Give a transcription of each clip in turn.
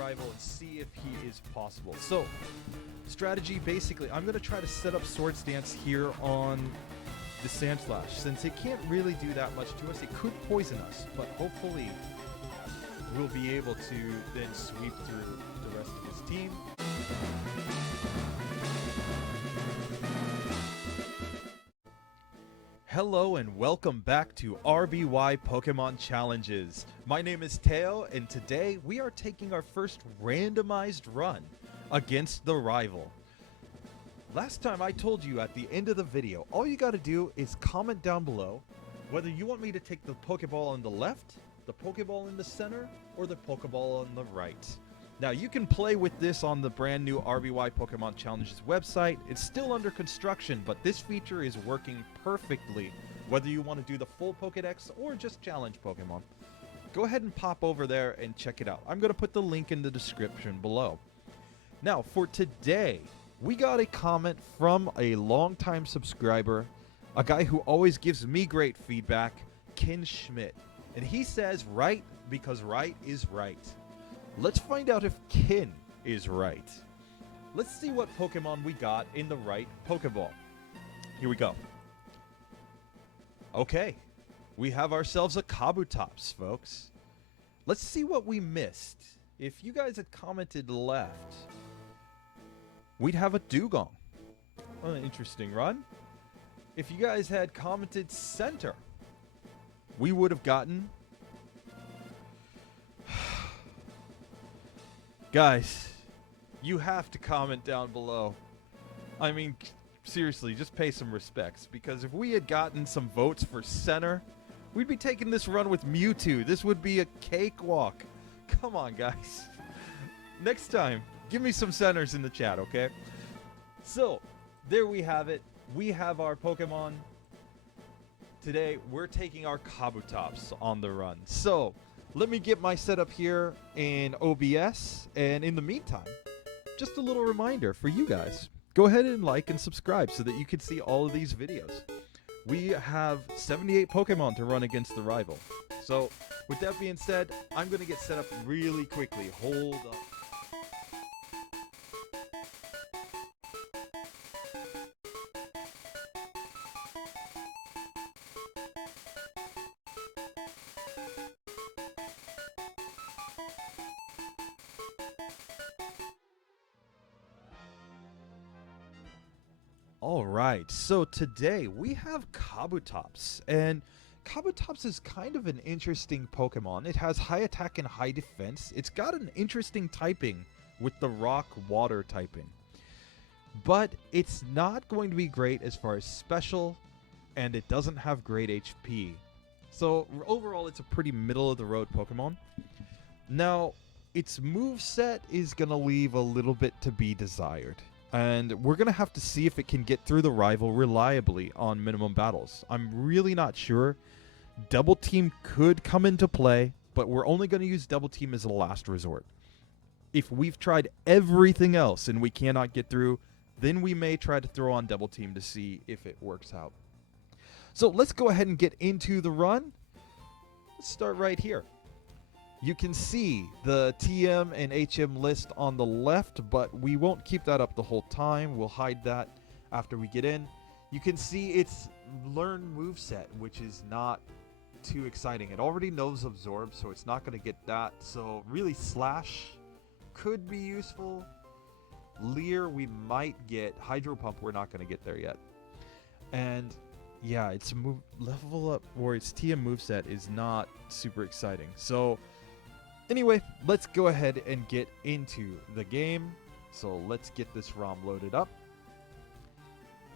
rival and see if he is possible. So, strategy basically, I'm going to try to set up Swords Dance here on the Sand Slash. Since it can't really do that much to us, it could poison us, but hopefully we'll be able to then sweep through the rest of his team. Hello and welcome back to RBY Pokemon Challenges. My name is Teo, and today we are taking our first randomized run against the rival. Last time I told you at the end of the video, all you gotta do is comment down below whether you want me to take the Pokeball on the left, the Pokeball in the center, or the Pokeball on the right. Now you can play with this on the brand new RBY Pokemon Challenges website. It's still under construction, but this feature is working perfectly whether you want to do the full Pokedex or just challenge Pokemon. Go ahead and pop over there and check it out. I'm going to put the link in the description below. Now for today, we got a comment from a longtime subscriber, a guy who always gives me great feedback, Ken Schmidt. And he says right because right is right. Let's find out if Ken is right. Let's see what Pokemon we got in the right Pokeball. Here we go. Okay, we have ourselves a Kabutops, folks. Let's see what we missed. If you guys had commented left, we'd have a Dugong. Well, an interesting run. If you guys had commented center, we would have gotten... Guys, you have to comment down below. I mean, seriously, just pay some respects, because if we had gotten some votes for center, we'd be taking this run with Mewtwo. This would be a cakewalk. Come on, guys. Next time, give me some centers in the chat, okay? So, there we have it. We have our Pokemon. Today, we're taking our Kabutops on the run. So, let me get my setup here in OBS, and in the meantime, just a little reminder for you guys. Go ahead and like and subscribe so that you can see all of these videos. We have 78 Pokemon to run against the rival. So, with that being said, I'm going to get set up really quickly. Hold up. Alright, so today we have Kabutops, and Kabutops is kind of an interesting Pokemon. It has high attack and high defense. It's got an interesting typing with the rock-water typing. But it's not going to be great as far as special, and it doesn't have great HP. So overall, it's a pretty middle-of-the-road Pokemon. Now, its moveset is going to leave a little bit to be desired. And we're going to have to see if it can get through the rival reliably on minimum battles. I'm really not sure. Double Team could come into play, but we're only going to use Double Team as a last resort. If we've tried everything else and we cannot get through, then we may try to throw on Double Team to see if it works out. So let's go ahead and get into the run. Let's start right here. You can see the TM and HM list on the left, but we won't keep that up the whole time. We'll hide that after we get in. You can see its learn moveset, which is not too exciting. It already knows Absorb, so it's not going to get that. So really Slash could be useful. Leer we might get. Hydro Pump we're not going to get there yet. And yeah, its level up or its TM moveset is not super exciting. So anyway, let's go ahead and get into the game. So let's get this ROM loaded up.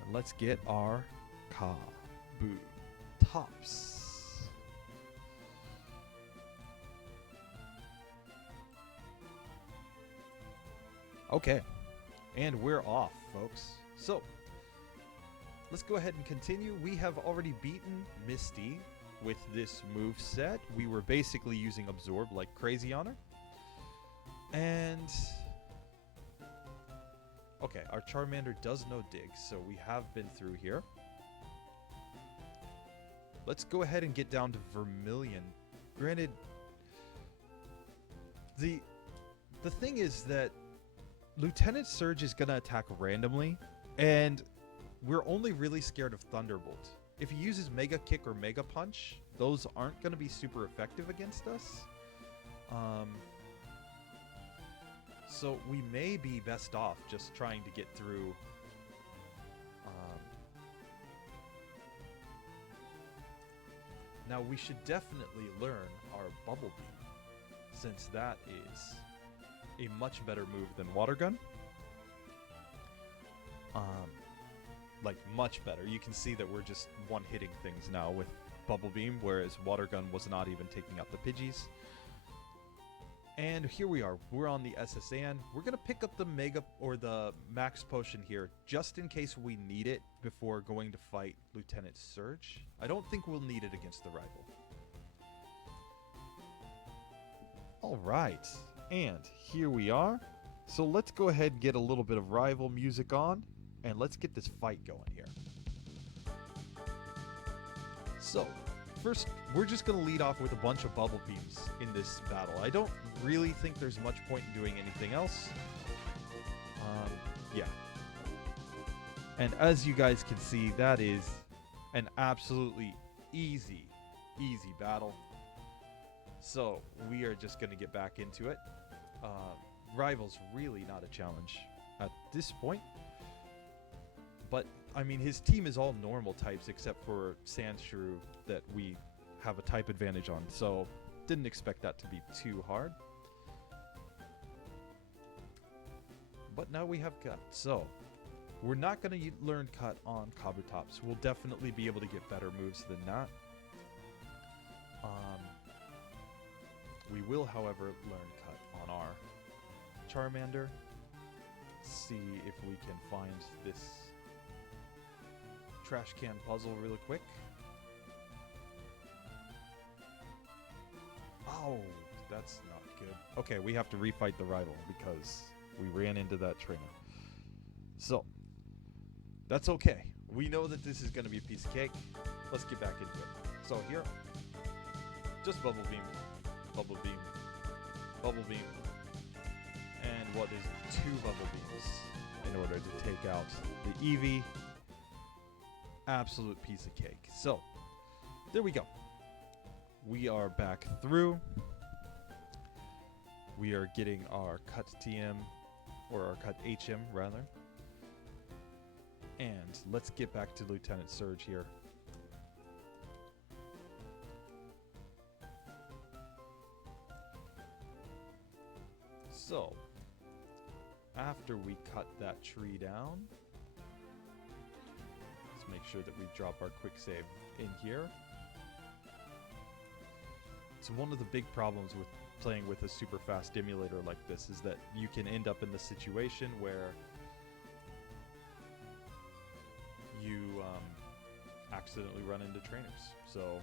And let's get our Kabutops. Okay, and we're off, folks. So let's go ahead and continue. We have already beaten Misty with this move set. We were basically using Absorb like crazy on her. And okay, our Charmander does know Dig, so we have been through here. Let's go ahead and get down to Vermilion. Granted, the The thing is that Lieutenant Surge is going to attack randomly, and we're only really scared of Thunderbolt. If he uses Mega Kick or Mega Punch, those aren't going to be super effective against us. So we may be best off just trying to get through. Now we should definitely learn our Bubble Beam, since that is a much better move than Water Gun. Like much better. You can see that we're just one-hitting things now with Bubble Beam, whereas Water Gun was not even taking out the Pidgeys. And here we are. We're on the SSN. We're going to pick up the Mega or the Max Potion here just in case we need it before going to fight Lieutenant Surge. I don't think we'll need it against the rival. All right. And here we are. So let's go ahead and get a little bit of rival music on, and let's get this fight going here. So, first, we're just going to lead off with a bunch of Bubble Beams in this battle. I don't really think there's much point in doing anything else. Yeah. And as you guys can see, that is an absolutely easy battle. So, we are just going to get back into it. Rival's really not a challenge at this point. But, I mean, his team is all normal types except for Sandshrew that we have a type advantage on. So, didn't expect that to be too hard. But now we have Cut. So, we're not going to learn Cut on Kabutops. We'll definitely be able to get better moves than that. We will, however, learn Cut on our Charmander. See if we can find this trash can puzzle really quick. Oh, that's not good. Okay, we have to refight the rival because we ran into that trainer. So, that's okay. We know that this is going to be a piece of cake. Let's get back into it. So here, just Bubble Beam, Bubble Beam, Bubble Beam, and what is 2 Bubble Beams in order to take out the Eevee. Absolute piece of cake. So, there we go. We are back through. We are getting our Cut TM, or our Cut HM rather. And let's get back to Lieutenant Surge here. So, after we cut that tree down, let's make sure that we drop our quick save in here. So one of the big problems with playing with a super fast emulator like this is that you can end up in the situation where you accidentally run into trainers. So,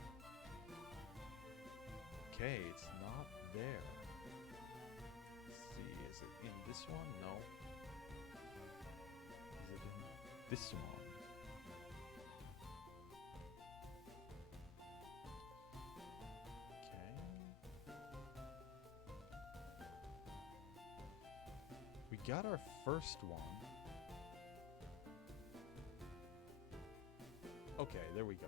okay, it's not there. Let's see, is it in this one? No. Is it in this one? We got our first one. Okay, there we go.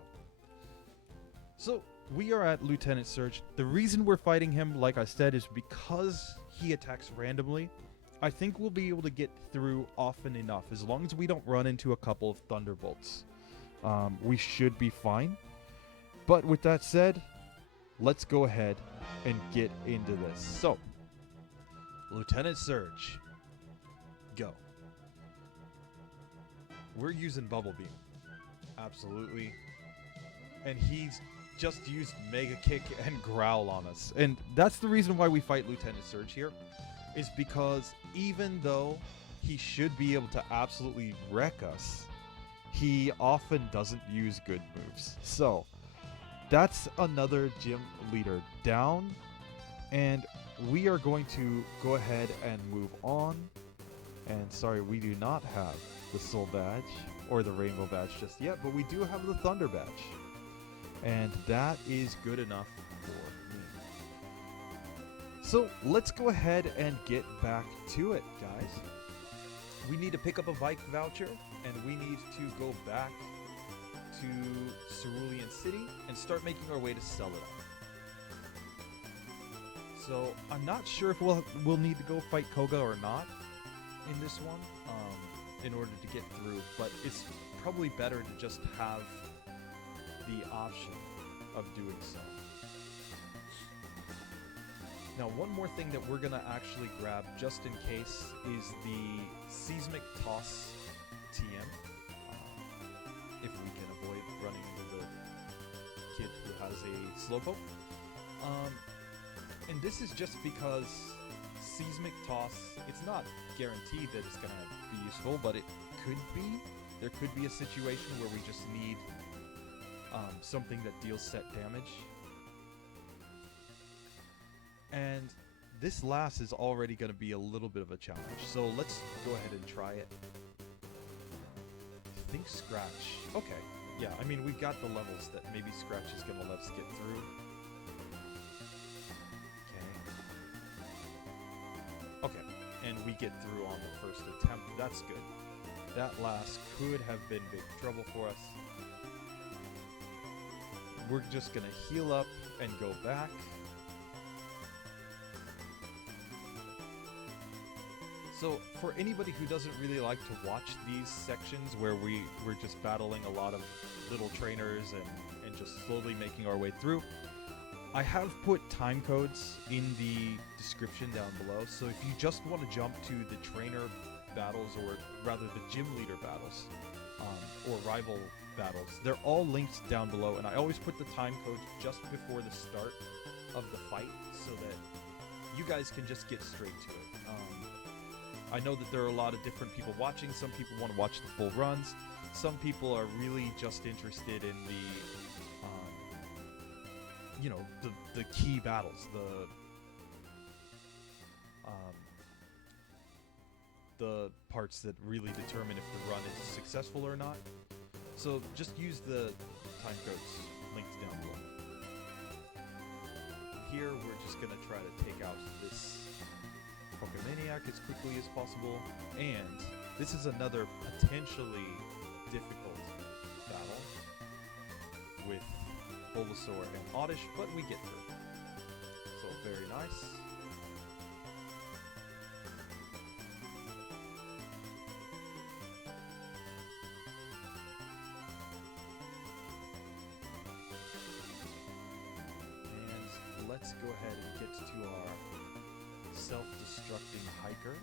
So, we are at Lieutenant Surge. The reason we're fighting him, like I said, is because he attacks randomly. I think we'll be able to get through often enough. As long as we don't run into a couple of Thunderbolts, we should be fine. But with that said, let's go ahead and get into this. So, Lieutenant Surge. Go. We're using Bubble Beam. Absolutely. And he's just used Mega Kick and Growl on us. And that's the reason why we fight Lieutenant Surge here. Is because even though he should be able to absolutely wreck us, he often doesn't use good moves. So, that's another gym leader down. And we are going to go ahead and move on. And sorry, we do not have the Soul Badge or the Rainbow Badge just yet, but we do have the Thunder Badge. And that is good enough for me. So let's go ahead and get back to it, guys. We need to pick up a bike voucher, and we need to go back to Cerulean City and start making our way to sell it off. So I'm not sure if we'll need to go fight Koga or not in this one, in order to get through, but it's probably better to just have the option of doing so. Now, one more thing that we're gonna actually grab just in case is the Seismic Toss TM, if we can avoid running into the kid who has a Slowpoke. And this is just because Seismic Toss, it's not guaranteed that it's gonna be useful, but it could be. There could be a situation where we just need something that deals set damage. And this last is already going to be a little bit of a challenge, so let's go ahead and try it. I think Scratch. Okay, yeah, I mean, we've got the levels that maybe Scratch is going to let us get through. Okay, and we get through on the first attempt. That's good. That last could have been big trouble for us. We're just going to heal up and go back. So for anybody who doesn't really like to watch these sections where we're just battling a lot of little trainers and just slowly making our way through, I have put time codes in the description down below. So if you just want to jump to the trainer battles, or rather the gym leader battles, or rival battles, they're all linked down below, and I always put the time codes just before the start of the fight so that you guys can just get straight to it. I know that there are a lot of different people watching. Some people want to watch the full runs. Some people are really just interested in the key battles, the parts that really determine if the run is successful or not. So just use the time codes linked down below. Here we're just gonna try to take out this Pokemaniac as quickly as possible, and this is another potentially difficult battle with Bulbasaur and Oddish, but we get through. So very nice. And let's go ahead and get to our self-destructing hiker.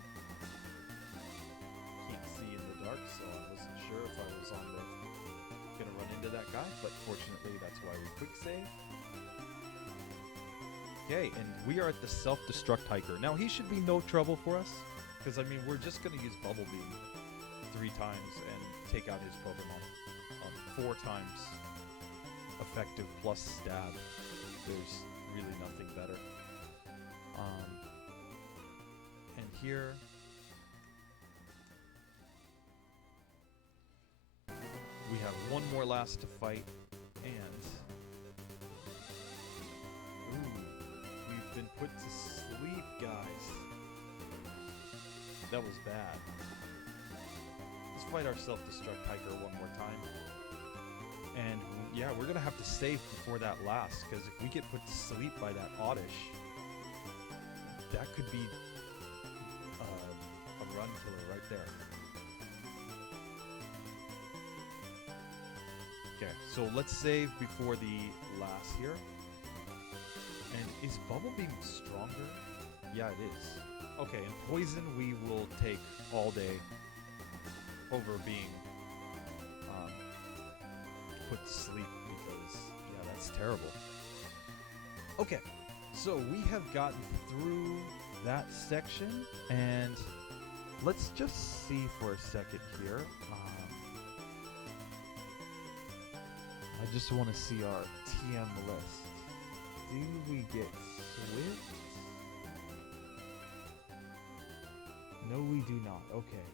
Can't see in the dark, so I wasn't sure if I was gonna run into that guy, but fortunately that's why we quick save. Okay, and we are at the self-destruct hiker. Now he should be no trouble for us, because I mean we're just gonna use Bubble Beam 3 times and take out his Pokemon. 4 times effective plus stab. There's really nothing better. And here we have one more last to fight, and we've been put to sleep, guys. That was bad. Let's fight our self-destruct hiker one more time. And yeah, we're gonna have to save before that lasts, because if we get put to sleep by that Oddish, that could be a run killer right there. Okay, so let's save before the last here. And is Bubble Beam stronger? Yeah, it is. Okay, and Poison we will take all day over being put to sleep, because yeah, that's terrible. Okay, so we have gotten through that section, and let's just see for a second here. I just want to see our TM list. Do we get Swift? No, we do not. Okay.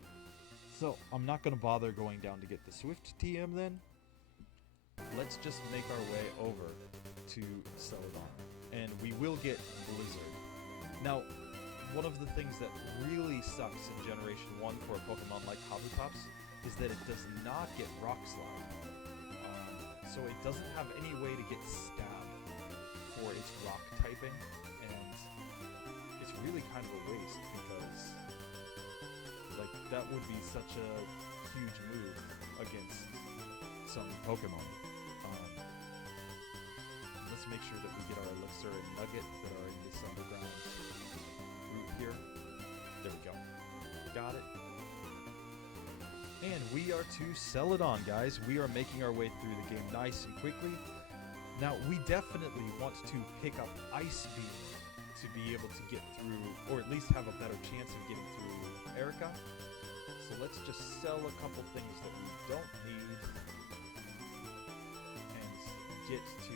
So, I'm not going to bother going down to get the Swift TM then. Let's just make our way over to Celadon. And we will get Blizzard. Now, one of the things that really sucks in Generation 1 for a Pokemon like Kabutops is that it does not get Rock Slide. So it doesn't have any way to get stabbed for its rock typing, and it's really kind of a waste because like that would be such a huge move against some Pokemon. Let's make sure that we get our Elixir and Nugget that are in this underground route here. There we go. Got it. And we are to Celadon, guys. We are making our way through the game nice and quickly. Now, we definitely want to pick up Ice Beam to be able to get through, or at least have a better chance of getting through Erika. So let's just sell a couple things that we don't need and get to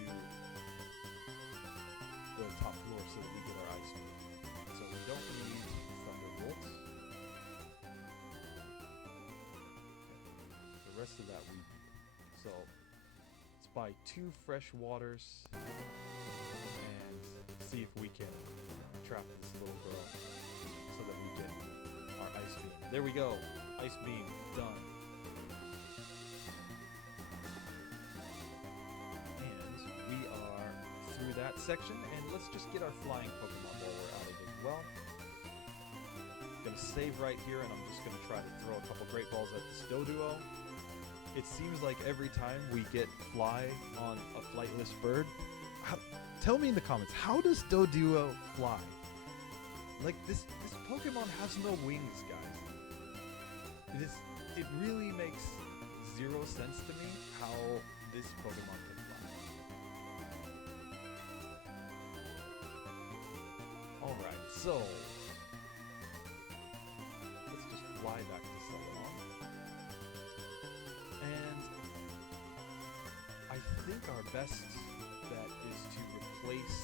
the top floor so that we get our Ice Beam. So we don't need Thunderbolt. The rest of that we need. So let's buy 2 fresh waters and see if we can trap this little girl so that we get our Ice Beam. There we go. Ice Beam done. And we are through that section, and let's just get our flying Pokemon while we're at it as well. Gonna save right here, and I'm just gonna try to throw a couple Great Balls at this Doduo. It seems like every time we get Fly on a flightless bird, tell me in the comments, how does Doduo fly? Like this Pokemon has no wings, guys. It really makes zero sense to me how this Pokemon can fly. Alright, so let's just fly back to Celadon. And I think our best bet is to replace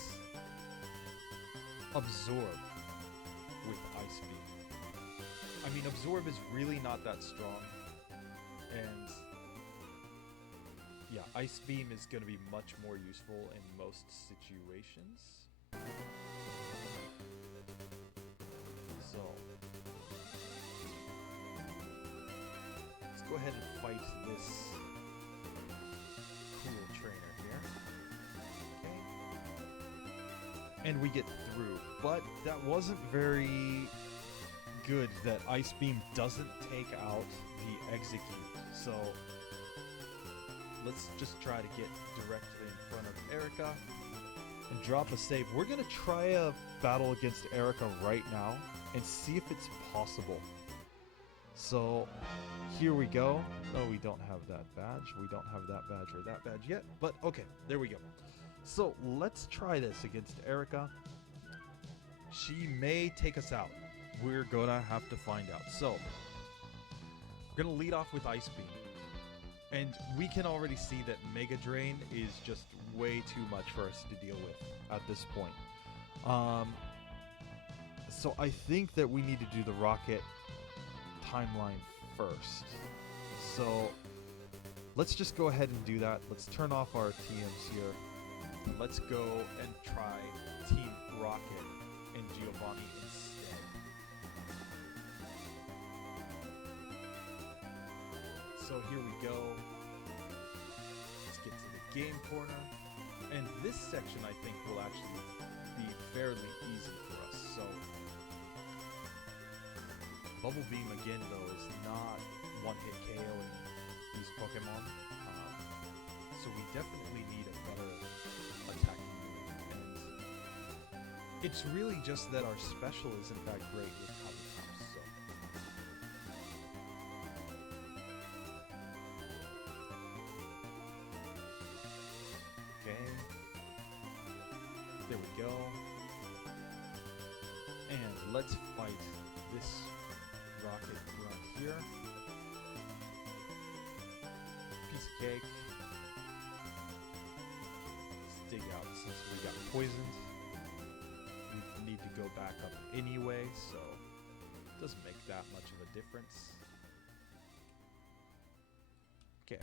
Absorb with Ice Beam. I mean, Absorb is really not that strong, and yeah, Ice Beam is going to be much more useful in most situations. So let's go ahead and fight this cool trainer here. Okay. And we get through, but that wasn't very good that Ice Beam doesn't take out the Execute. So let's just try to get directly in front of Erika and drop a save. We're going to try a battle against Erika right now and see if it's possible. So here we go. Oh, we don't have that badge. We don't have that badge or that badge yet, but okay, there we go. So let's try this against Erika. She may take us out. We're gonna have to find out. So we're gonna lead off with Ice Beam. And we can already see that Mega Drain is just way too much for us to deal with at this point. So I think that we need to do the Rocket timeline first. So let's just go ahead and do that. Let's turn off our TMs here. Let's go and try Team Rocket and Giovanni instead. So here we go. Let's get to the game corner. And this section, I think, will actually be fairly easy for us. So Bubble Beam, again, though, is not one-hit KOing these Pokemon. So we definitely need a better attacking move. And it's really just that our special isn't that great with Kabutops. So okay. There we go. And let's fight this Rocket right here. Piece of cake. Let's dig out since we got poisoned. We need to go back up anyway, so it doesn't make that much of a difference. Okay.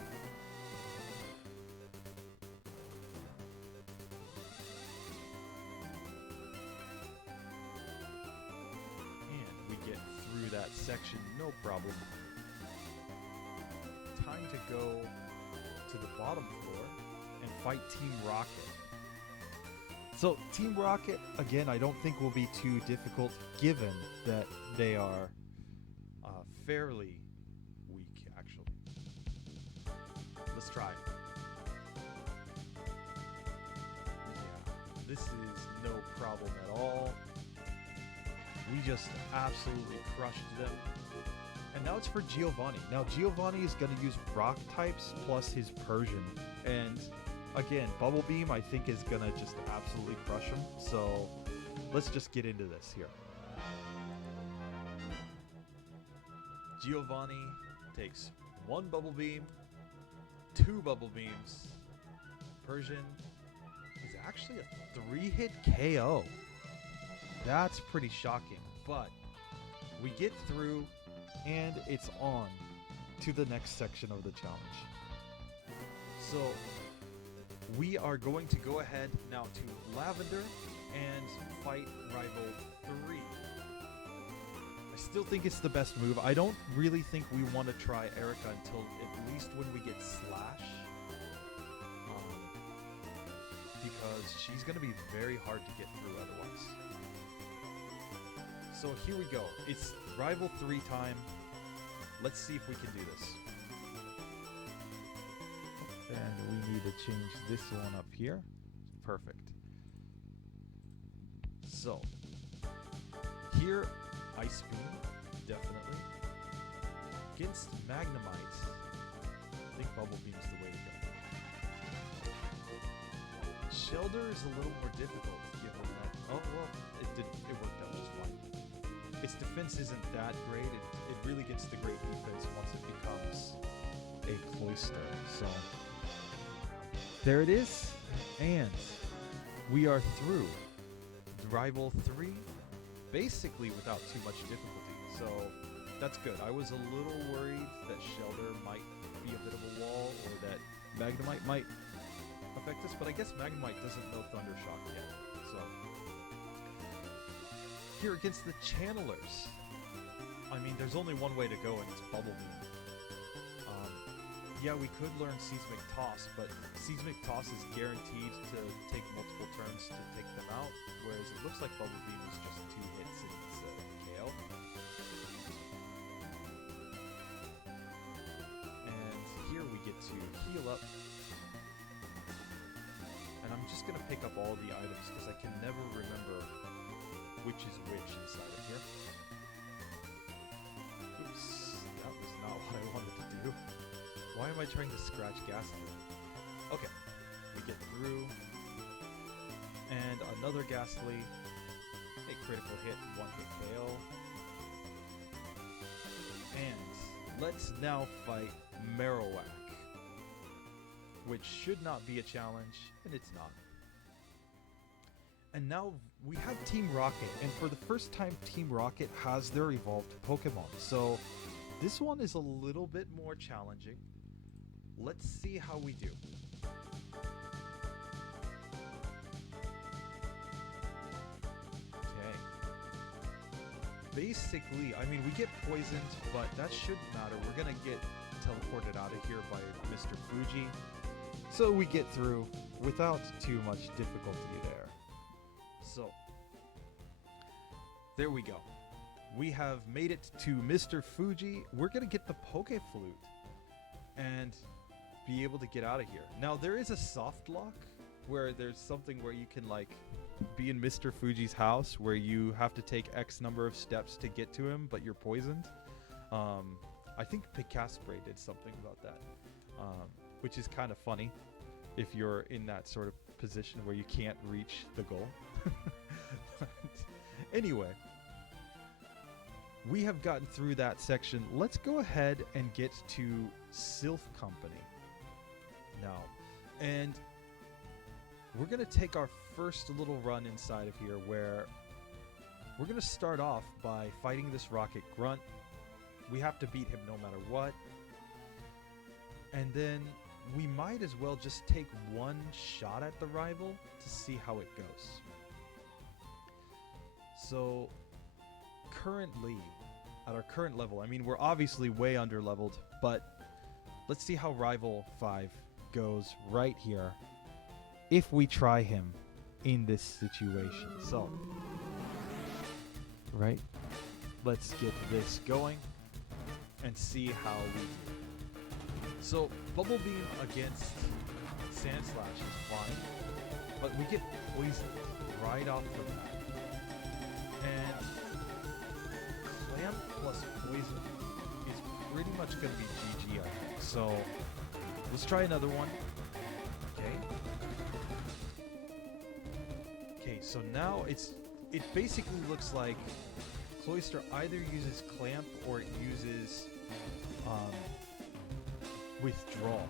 that section, no problem. Time to go to the bottom floor and fight Team Rocket. So Team Rocket, again, I don't think will be too difficult given that they are fairly weak, actually. Let's try. Yeah, this is no problem at all. We just absolutely crushed them. And now it's for Giovanni. Now Giovanni is going to use rock types plus his Persian. And again, Bubble Beam I think is going to just absolutely crush him. So let's just get into this here. Giovanni takes 1 Bubble Beam, 2 Bubble Beams. Persian is actually a 3-hit KO. That's pretty shocking, but we get through and it's on to the next section of the challenge. So we are going to go ahead now to Lavender and fight Rival 3. I still think it's the best move. I don't really think we want to try Erika until at least when we get Slash. Because she's going to be very hard to get through otherwise. So here we go. It's Rival 3 time. Let's see if we can do this. And we need to change this one up here. Perfect. So, here, Ice Beam, definitely. Against Magnemite, I think Bubble Beam is the way to go. Shelter is a little more difficult, given that... Oh, well, it worked out just fine. Its defense isn't that great. It really gets the great defense once it becomes a Cloyster. So there it is, and we are through Rival 3 basically without too much difficulty. So that's good. I was a little worried that Shelter might be a bit of a wall or that Magnemite might affect us, but I guess Magnemite doesn't know Thundershock yet. So here against the Channelers, I mean, there's only one way to go, and it's Bubble Beam. Yeah, we could learn Seismic Toss, but Seismic Toss is guaranteed to take multiple turns to take them out, whereas it looks like Bubble Beam is just 2 hits and it's a KO. And here we get to heal up. And I'm just going to pick up all the items because I can never remember which is which inside of here. Oops, that was not what I wanted to do. Why am I trying to scratch Ghastly? Okay, we get through. And another Ghastly. A critical hit, 1-hit KO. And let's now fight Marowak, which should not be a challenge, and it's not. And now we have Team Rocket, and for the first time Team Rocket has their evolved Pokemon. So this one is a little bit more challenging. Let's see how we do. Okay. Basically, I mean, we get poisoned, but that shouldn't matter. We're going to get teleported out of here by Mr. Fuji. So we get through without too much difficulty there. So, there we go. We have made it to Mr. Fuji. We're going to get the Poke Flute and be able to get out of here. Now, there is a soft lock where there's something where you can, like, be in Mr. Fuji's house where you have to take X number of steps to get to him, but you're poisoned. I think Picasspray did something about that, which is kind of funny if you're in that sort of position where you can't reach the goal. Anyway, we have gotten through that section. Let's go ahead and get to Silph Company now. And we're going to take our first little run inside of here where we're going to start off by fighting this Rocket Grunt. We have to beat him no matter what. And then we might as well just take one shot at the rival to see how it goes. So currently at our current level. I mean, we're obviously way under leveled, but let's see how Rival 5 goes right here if we try him in this situation. So, right, let's get this going and see how we do. So, Bubble Beam against Sand Slash is fine, but we get poisoned right off the bat. And Clamp plus Poison is pretty much going to be GG, I think. So, let's try another one. Okay, so now it basically looks like Cloyster either uses Clamp or it uses Withdrawal.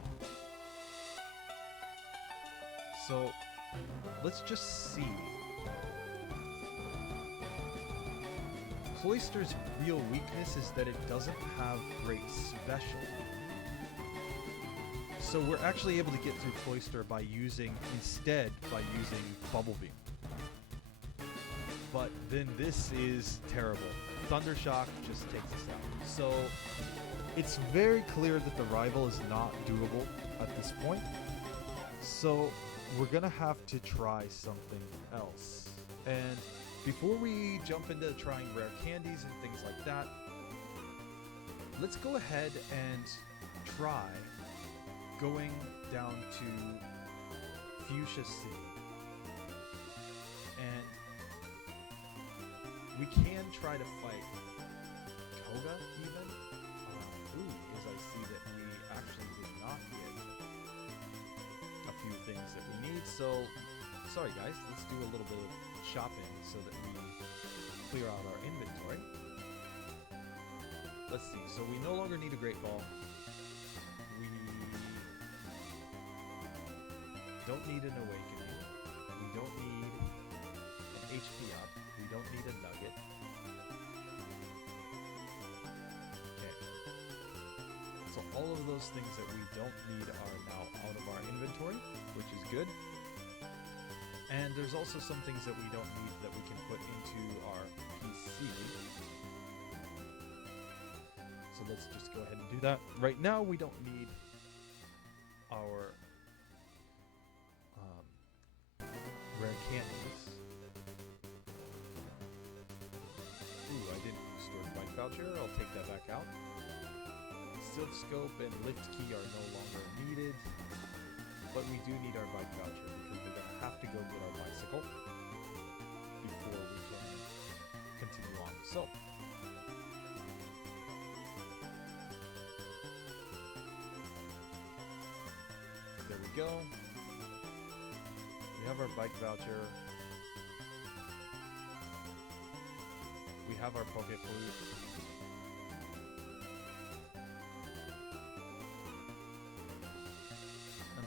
So let's just see. Cloyster's real weakness is that it doesn't have great special. So we're actually able to get through Cloyster by using Bubble Beam. But then this is terrible. Thundershock just takes us out. So it's very clear that the Rival is not doable at this point. So we're gonna have to try something else. And before we jump into trying rare candies and things like that, let's go ahead and try going down to Fuchsia City. And we can try to fight Koga even. As I see that we actually did not get a few things that we need. So, sorry guys, let's do a little bit of shopping so that we clear out our inventory. Let's see, so we no longer need a Great Ball. We don't need an Awakening. We don't need an HP up. We don't need a Nugget. Okay. So all of those things that we don't need are now out of our inventory, which is good. And there's also some things that we don't need that we can put into our PC. So let's just go ahead and do that. Right now, we don't need our rare candies. Ooh, I didn't store the bike voucher. I'll take that back out. Silph Scope and Lift Key are no longer needed. But we do need our bike voucher because we're going to have to go get our bicycle before we can continue on. So, there we go. We have our bike voucher. We have our Poke Flute.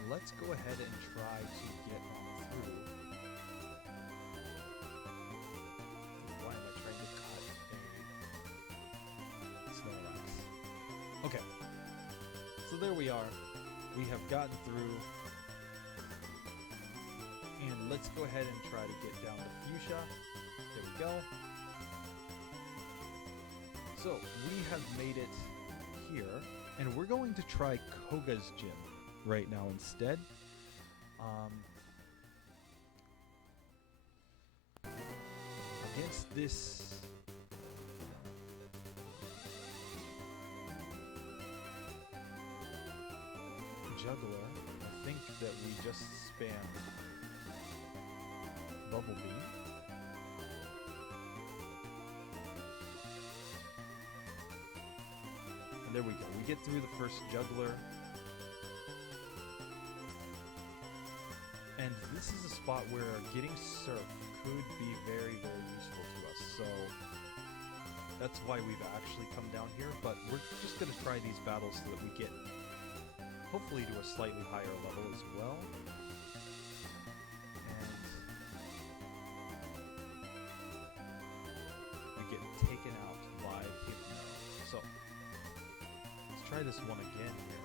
Let's go ahead and try to get on through. Why am I trying to cut a Snorlax? Okay. So there we are. We have gotten through. And let's go ahead and try to get down to Fuchsia. There we go. So we have made it here. And we're going to try Koga's gym right now instead. Against this juggler, I think that we just spam Bubble Beam. And there we go. We get through the first juggler. And this is a spot where getting Surf could be very, very useful to us. So that's why we've actually come down here. But we're just going to try these battles so that we get hopefully to a slightly higher level as well. And we get taken out by Hypno. So let's try this one again here.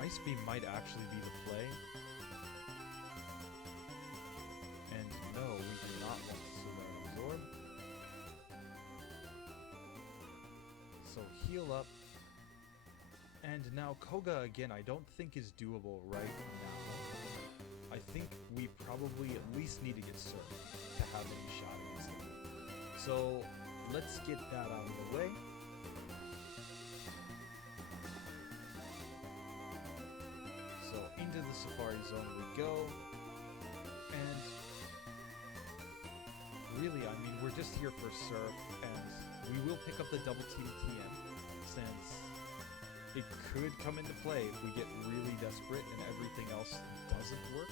Ice Beam might actually be the play. So heal up. And now Koga again I don't think is doable right now. I think we probably at least need to get Surf to have any shot against him. So let's get that out of the way. So into the Safari Zone we go. And really, I mean, we're just here for Surf, and we will pick up the double team TM since it could come into play if we get really desperate and everything else doesn't work.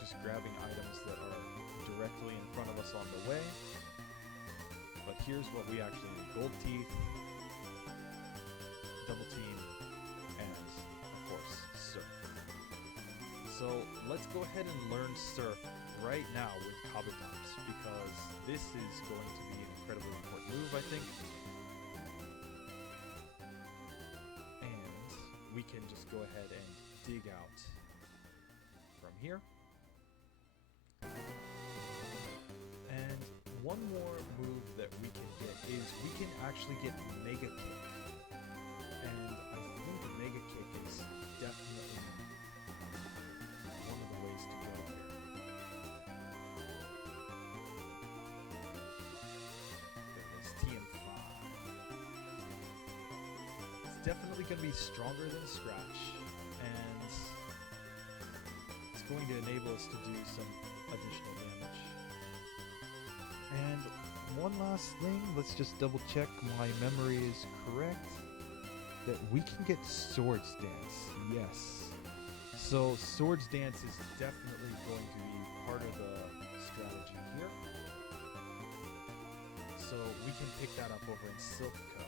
Just grabbing items that are directly in front of us on the way. But here's what we actually need. Gold Teeth, double team, and of course, Surf. So let's go ahead and learn Surf right now with Kabutops, because this is going to be an incredibly important move, I think. And we can just go ahead and dig out from here. And one more move that we can get is we can actually get Mega Kick. And I think Mega Kick is definitely one of the ways to go here. There it is, TM5. It's definitely going to be stronger than Scratch, and it's going to enable us to do some additional damage. And one last thing, let's just double check my memory is correct, that we can get Swords Dance, yes. So Swords Dance is definitely going to be part of the strategy here. So we can pick that up over in Silph Co.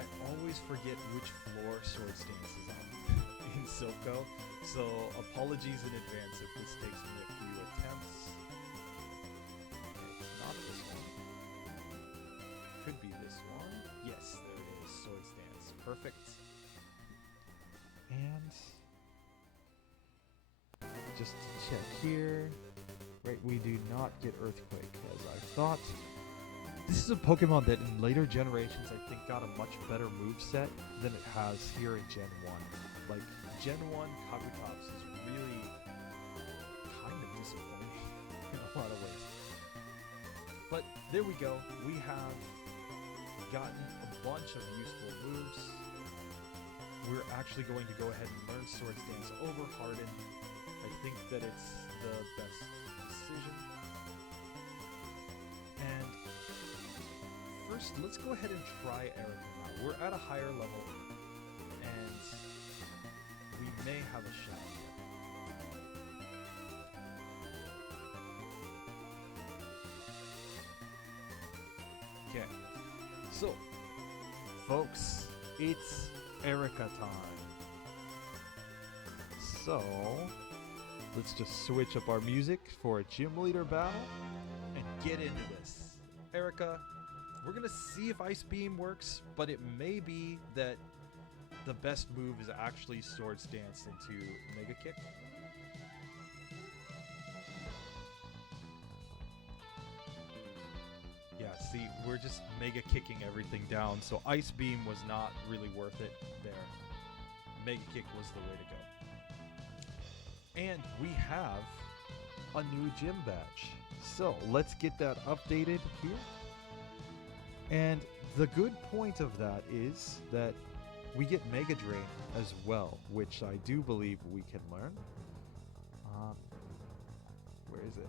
I always forget which floor Swords Dance is on in Silph Co. So apologies in advance if this takes me a few attempts. Okay, it's not this one. Could be this one. Yes, there it is. Swords Dance. Perfect. And just to check here. Right, we do not get Earthquake as I thought. This is a Pokemon that in later generations I think got a much better moveset than it has here in Gen 1. Like, Gen 1 Kabutops is really kind of disappointing in a lot of ways. But there we go. We have gotten a bunch of useful moves. We're actually going to go ahead and learn Swords Dance over Harden. I think that it's the best decision. And first, let's go ahead and try Erika now. We're at a higher level, and we may have a shot here. Okay, so folks, it's Erika time. So let's just switch up our music for a gym leader battle and get into this. Erika, we're gonna see if Ice Beam works, but it may be that the best move is actually Swords Dance into Mega Kick. Yeah, see, we're just Mega Kicking everything down, so Ice Beam was not really worth it there. Mega Kick was the way to go. And we have a new gym badge. So let's get that updated here. And the good point of that is that we get Mega Drain as well, which I do believe we can learn. Where is it?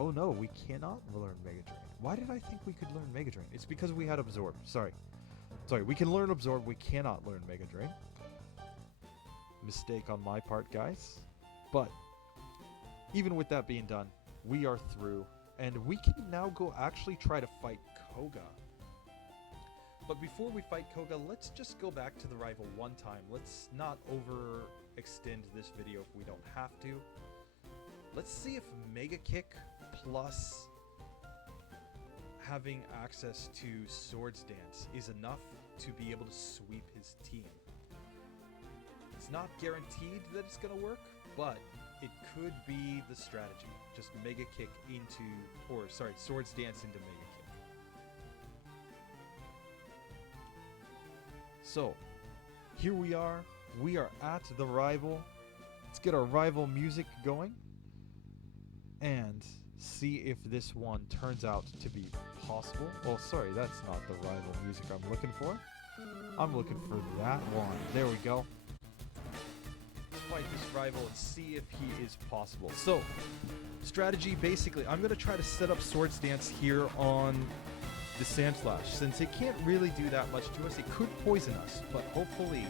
Oh no, we cannot learn Mega Drain. Why did I think we could learn Mega Drain? It's because we had Absorb. Sorry, we can learn Absorb. We cannot learn Mega Drain. Mistake on my part, guys. But even with that being done, we are through, and we can now go actually try to fight Koga. But before we fight Koga, let's just go back to the rival one time. Let's not overextend this video if we don't have to. Let's see if Mega Kick plus having access to Swords Dance is enough to be able to sweep his team. It's not guaranteed that it's going to work, but it could be the strategy. Just Mega Kick into, or sorry, Swords Dance into Mega Kick. So, here we are. We are at the rival. Let's get our rival music going and see if this one turns out to be possible. Oh, sorry, that's not the rival music I'm looking for. I'm looking for that one. There we go. Let's fight this rival and see if he is possible. So, strategy, basically, I'm going to try to set up Swords Dance here on the Sandslash. Since it can't really do that much to us, it could poison us, but hopefully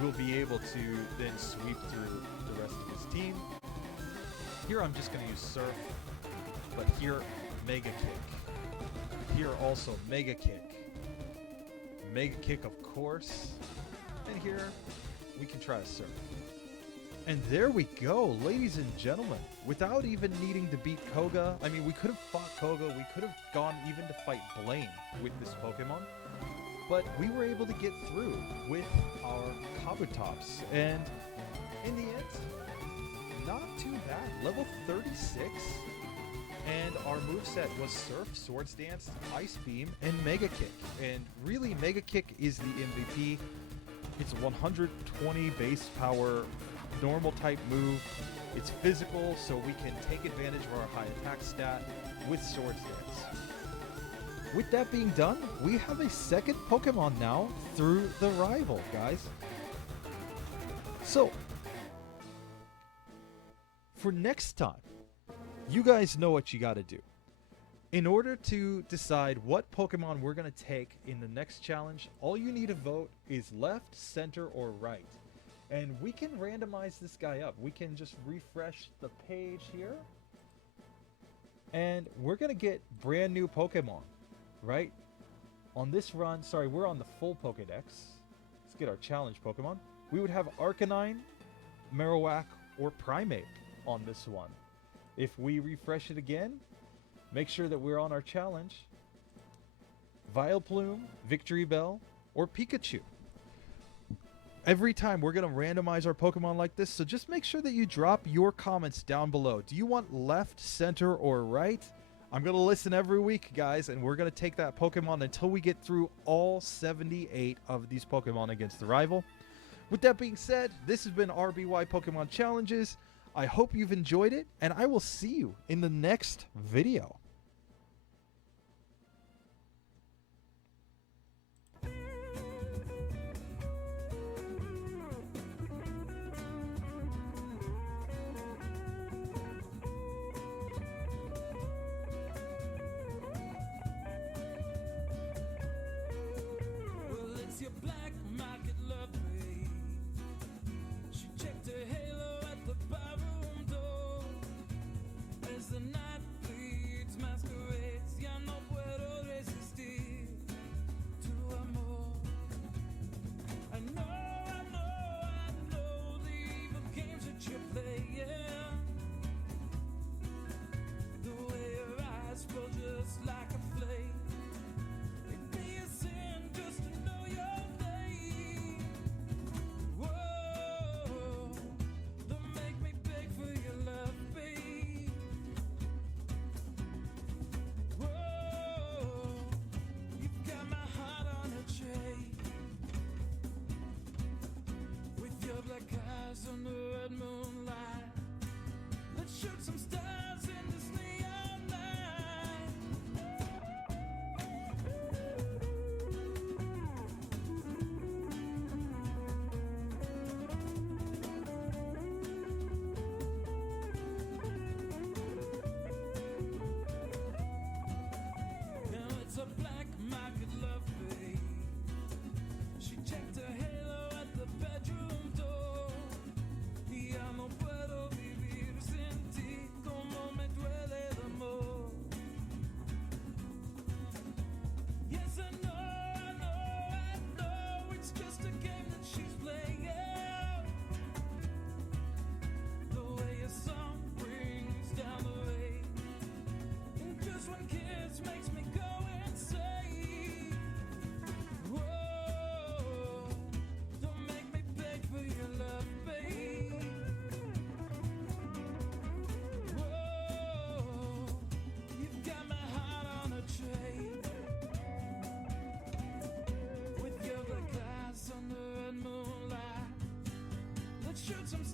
we'll be able to then sweep through the rest of his team. Here I'm just going to use Surf, but here, Mega Kick. Here also, Mega Kick. Mega Kick, of course. And here, we can try to Surf. And there we go, ladies and gentlemen. Without even needing to beat Koga, I mean, we could have fought Koga, we could have gone even to fight Blaine with this Pokemon, but we were able to get through with our Kabutops. And in the end, not too bad. Level 36. And our moveset was Surf, Swords Dance, Ice Beam, and Mega Kick. And really, Mega Kick is the MVP. It's a 120 base power, normal type move. It's physical, so we can take advantage of our high attack stat with Swords Dance. With that being done, we have a second Pokemon now through the rival, guys. So, for next time, you guys know what you got to do. In order to decide what Pokemon we're going to take in the next challenge, all you need to vote is left, center, or right. And we can randomize this guy up. We can just refresh the page here. And we're going to get brand new Pokemon, right? On this run, sorry, we're on the full Pokedex. Let's get our challenge Pokemon. We would have Arcanine, Marowak, or Primeape on this one. If we refresh it again, make sure that we're on our challenge. Vileplume, Victory Bell, or Pikachu. Every time we're going to randomize our Pokemon like this, so just make sure that you drop your comments down below. Do you want left, center, or right? I'm going to listen every week, guys, and we're going to take that Pokemon until we get through all 78 of these Pokemon against the rival. With that being said, this has been RBY Pokemon Challenges. I hope you've enjoyed it, and I will see you in the next video. Your black market love me. She checked her halo at the barroom door as the night bleeds. shoot some